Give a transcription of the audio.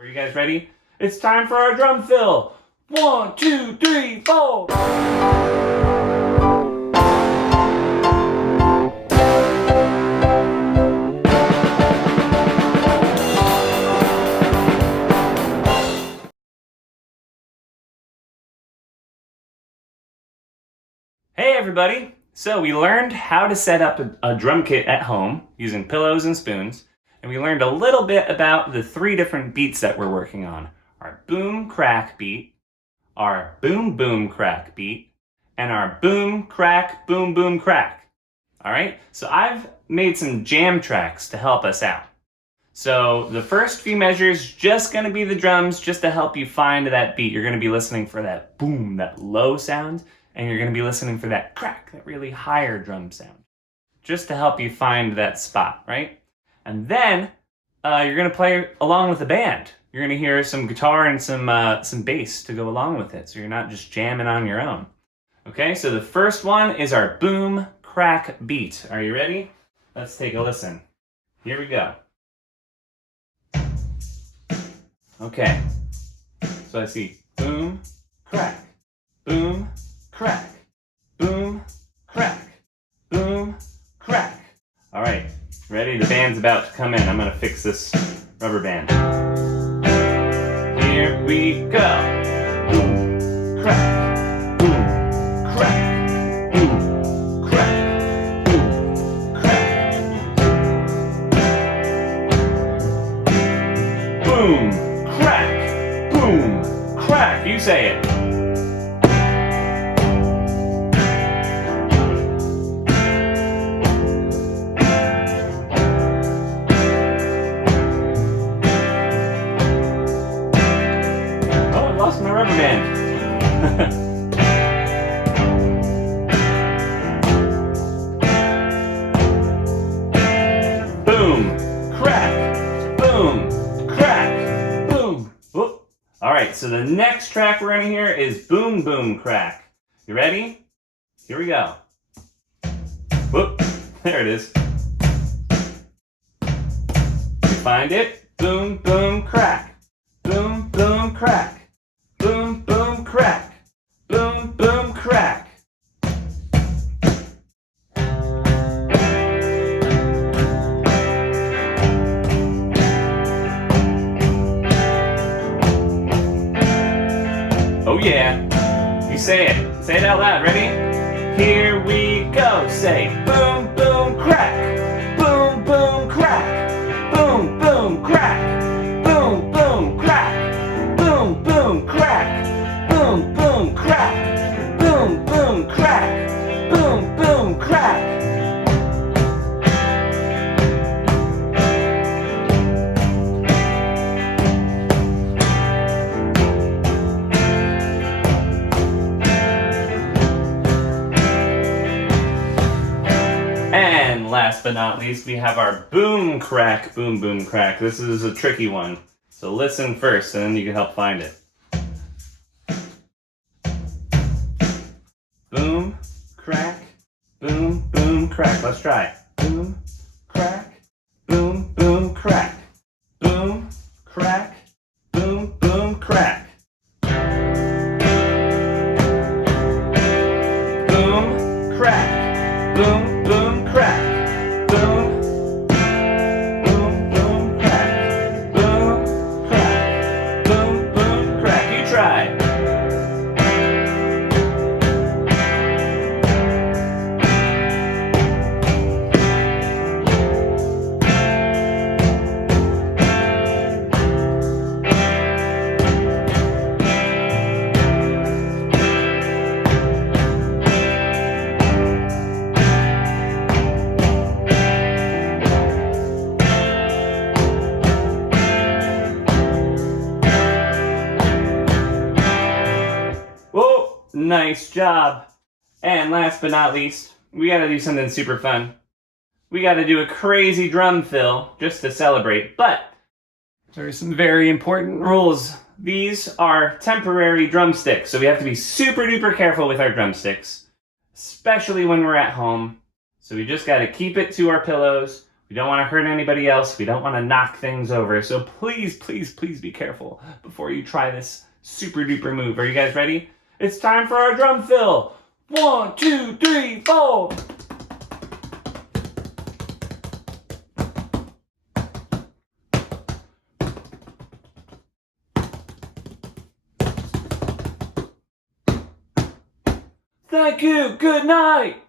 Are you guys ready? It's time for our drum fill. 1, 2, 3, 4. Hey everybody! So we learned how to set up a drum kit at home using pillows and spoons, and we learned a little bit about the 3 different beats that we're working on. Our boom crack beat, our boom boom crack beat, and our boom crack boom boom crack. Alright, so I've made some jam tracks to help us out. So the first few measures, just gonna be the drums, just to help you find that beat. You're gonna be listening for that boom, that low sound, and you're gonna be listening for that crack, that really higher drum sound, just to help you find that spot, right? And then you're gonna play along with the band. You're gonna hear some guitar and some bass to go along with it, so you're not just jamming on your own. Okay, so the first one is our boom crack beat. Are you ready? Let's take a listen. Here we go. Okay, so I see boom, crack, boom, crack, boom, crack, boom, crack. All right, ready? The band's about to come in. I'm gonna fix this rubber band. Here we go. Boom, crack, boom, crack, boom, crack, boom, crack. Boom, crack, boom, crack. You say it. Lost my rubber band. Boom, crack, boom, crack, boom. Whoop. All right, so the next track we're gonna hear is boom, boom, crack. You ready? Here we go. Whoop, there it is. You find it? Boom, boom, crack. Boom, boom, crack. Boom, boom, crack. Boom, boom, crack. Oh yeah. You say it. Say it out loud. Ready? Here we go. Say boom, boom, crack. Boom, boom, crack. Boom, boom, crack. Boom, boom, crack. Boom, boom, crack. Boom, boom, crack. Boom, boom, crack. Boom, boom, crack. And last but not least, we have our boom crack, boom boom crack. This is a tricky one. So listen first, and then you can help find it. Boom, crack, boom, boom, crack. Let's try it. Boom, crack, boom, boom, crack. Boom, crack, boom, boom, crack. Boom, crack, boom, boom, crack. Boom. Whoa, nice job. And last but not least, we gotta do something super fun. We gotta do a crazy drum fill just to celebrate, but there are some very important rules. These are temporary drumsticks, so we have to be super duper careful with our drumsticks, especially when we're at home. So we just gotta keep it to our pillows. We don't want to hurt anybody else. We don't want to knock things over. So please, please, please be careful before you try this super duper move. Are you guys ready? It's time for our drum fill. 1, 2, 3, 4. Thank you. Good night.